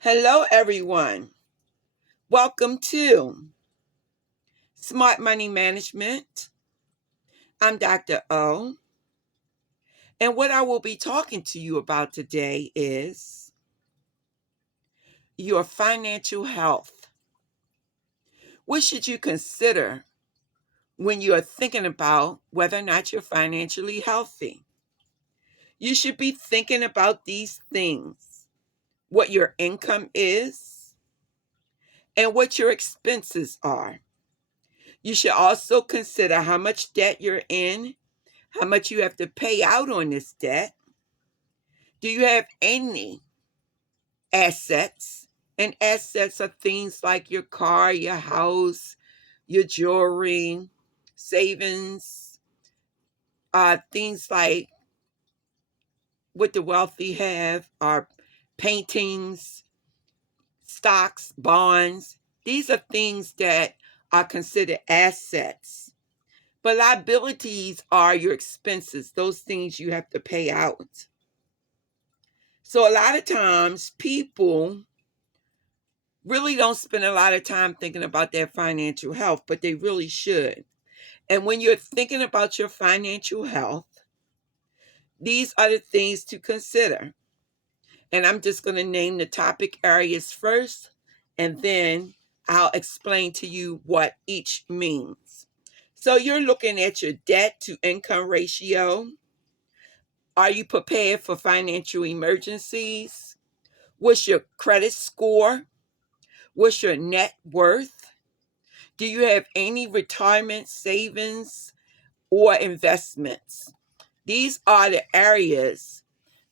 Hello, everyone. Welcome to Smart Money Management. I'm Dr. O, and what I will be talking to you about today is your financial health. What should you consider when you are thinking about whether or not you're financially healthy? You should be thinking about these things: what your income is and what your expenses are. You should also consider how much debt you're in, how much you have to pay out on this debt. Do you have any assets? And assets are things like your car, your house, your jewelry, savings, things like what the wealthy have are paintings, stocks, bonds. These are things that are considered assets. But liabilities are your expenses, those things you have to pay out. So a lot of times people really don't spend a lot of time thinking about their financial health, but they really should. And when you're thinking about your financial health, these are the things to consider. And I'm just going to name the topic areas first, and then I'll explain to you what each means. So you're looking at your debt to income ratio. Are you prepared for financial emergencies? What's your credit score? What's your net worth? Do you have any retirement savings or investments? These are the areas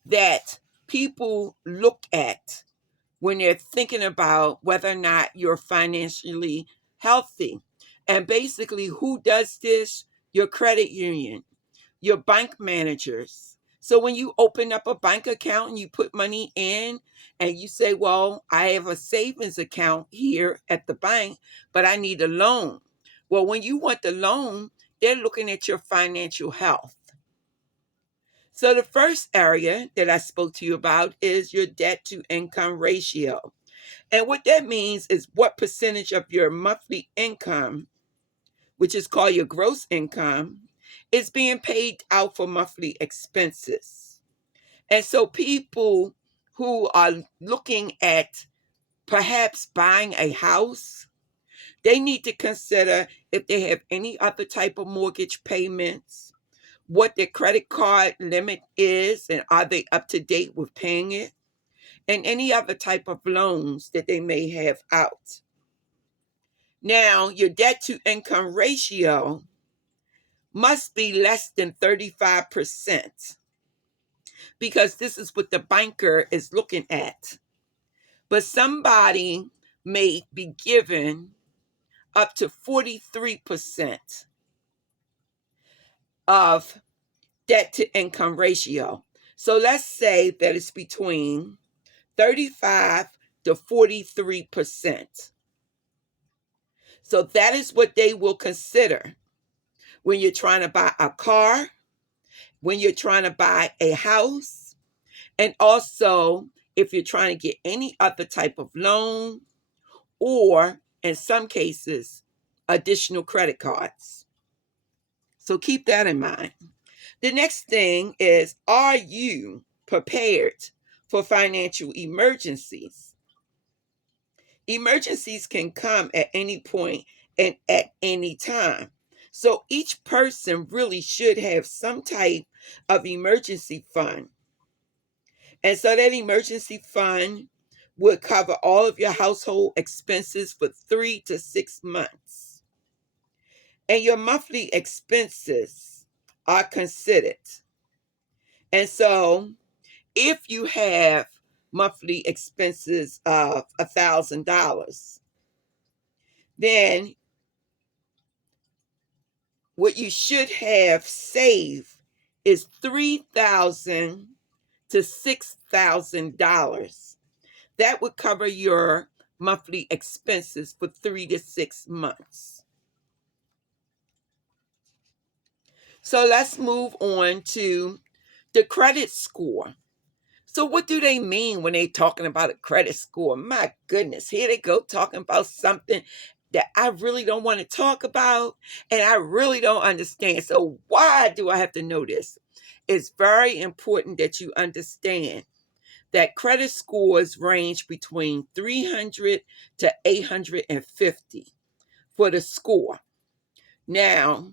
that people look at when they're thinking about whether or not you're financially healthy. And basically, who does this? Your credit union, your bank managers. So when you open up a bank account and you put money in and you say, well, I have a savings account here at the bank, but I need a loan. Well, when you want the loan, they're looking at your financial health. So the first area that I spoke to you about is your debt to income ratio. And what that means is what percentage of your monthly income, which is called your gross income, is being paid out for monthly expenses. And so people who are looking at perhaps buying a house, they need to consider if they have any other type of mortgage payments, what their credit card limit is, and are they up to date with paying it, and any other type of loans that they may have out. Now, your debt to income ratio must be less than 35% because this is what the banker is looking at. But somebody may be given up to 43% of debt to income ratio. So let's say that it's between 35 to 43%. So that is what they will consider when you're trying to buy a car, when you're trying to buy a house, and also if you're trying to get any other type of loan, or in some cases, additional credit cards. So keep that in mind. The next thing is, are you prepared for financial emergencies? Emergencies can come at any point and at any time. So each person really should have some type of emergency fund. And so that emergency fund would cover all of your household expenses for 3 to 6 months. And your monthly expenses are considered. And so if you have monthly expenses of $1,000, then what you should have saved is $3,000 to $6,000. That would cover your monthly expenses for 3 to 6 months. So let's move on to the credit score. So what do they mean when they talking about a credit score? My goodness, here they go talking about something that I really don't want to talk about and I really don't understand. So why do I have to know this? It's very important that you understand that credit scores range between 300 to 850 for the score. Now,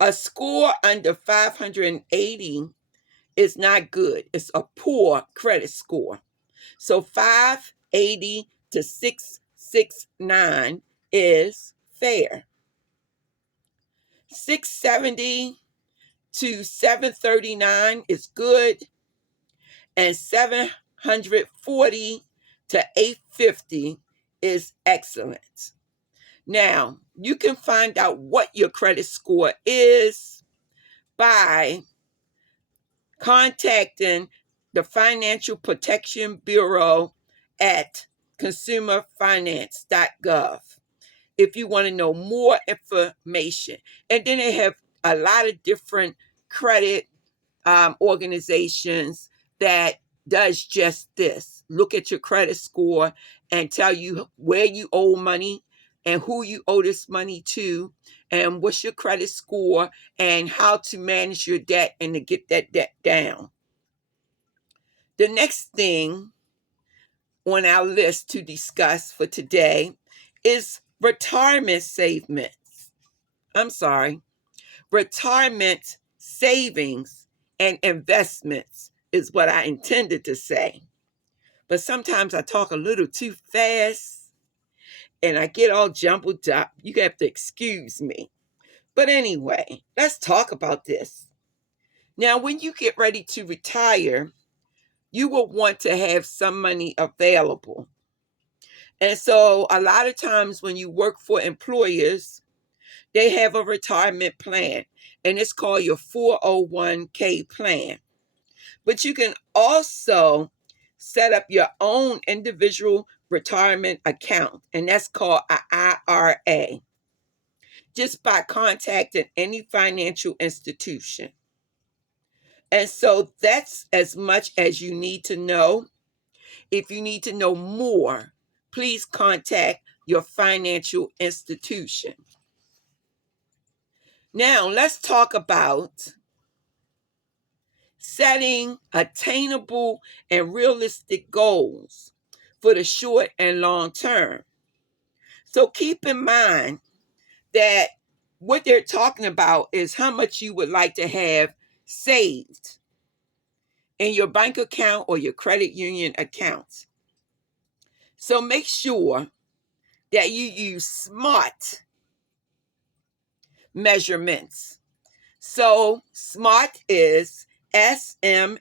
a score under 580 is not good. It's a poor credit score. So 580 to 669 is fair. 670 to 739 is good. And 740 to 850 is excellent. Now, you can find out what your credit score is by contacting the Financial Protection Bureau at consumerfinance.gov if you want to know more information. And then they have a lot of different credit organizations that does just this. Look at your credit score and tell you where you owe money and who you owe this money to and what's your credit score and how to manage your debt and to get that debt down. The next thing on our list to discuss for today is retirement savings. Retirement savings and investments is what I intended to say. But sometimes I talk a little too fast and I get all jumbled up. You have to excuse me. But anyway, let's talk about this. Now, when you get ready to retire, you will want to have some money available. And so a lot of times when you work for employers, they have a retirement plan, and it's called your 401k plan. But you can also set up your own individual retirement account, and that's called an IRA, just by contacting any financial institution. And so that's as much as you need to know. If you need to know more, please contact your financial institution. Now, let's talk about setting attainable and realistic goals for the short and long term. So keep in mind that what they're talking about is how much you would like to have saved in your bank account or your credit union accounts. So make sure that you use SMART measurements. So SMART is SMART.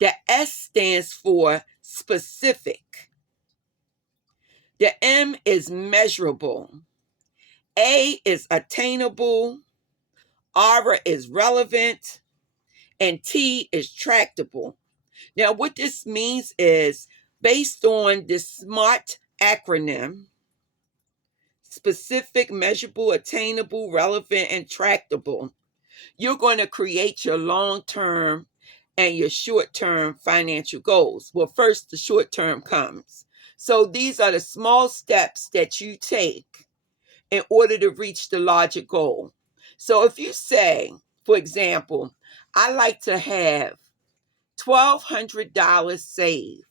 The S stands for specific. The M is measurable. A is attainable. R is relevant. And T is tractable. Now, what this means is based on this SMART acronym, specific, measurable, attainable, relevant, and tractable, you're going to create your long-term and your short-term financial goals. Well, first, the short-term comes. So these are the small steps that you take in order to reach the larger goal. So if you say, for example, I like to have $1,200 saved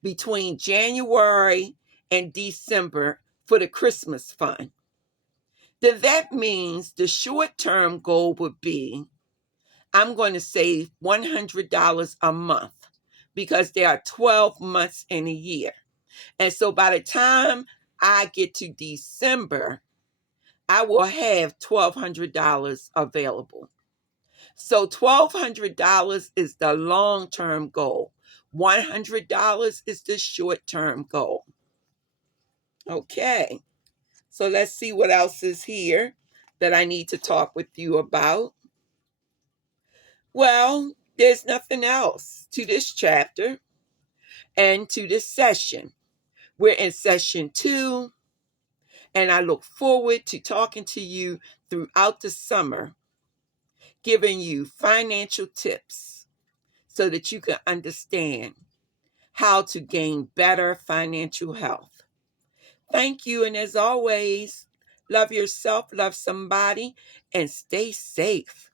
between January and December for the Christmas fund, then that means the short-term goal would be I'm going to save $100 a month because there are 12 months in a year. And so by the time I get to December, I will have $1,200 available. So $1,200 is the long-term goal. $100 is the short-term goal. Okay, so let's see what else is here that I need to talk with you about. Well, there's nothing else to this chapter and to this session. We're in session 2, and I look forward to talking to you throughout the summer. giving you financial tips so that you can understand how to gain better financial health. Thank you. And as always, love yourself, love somebody, and stay safe.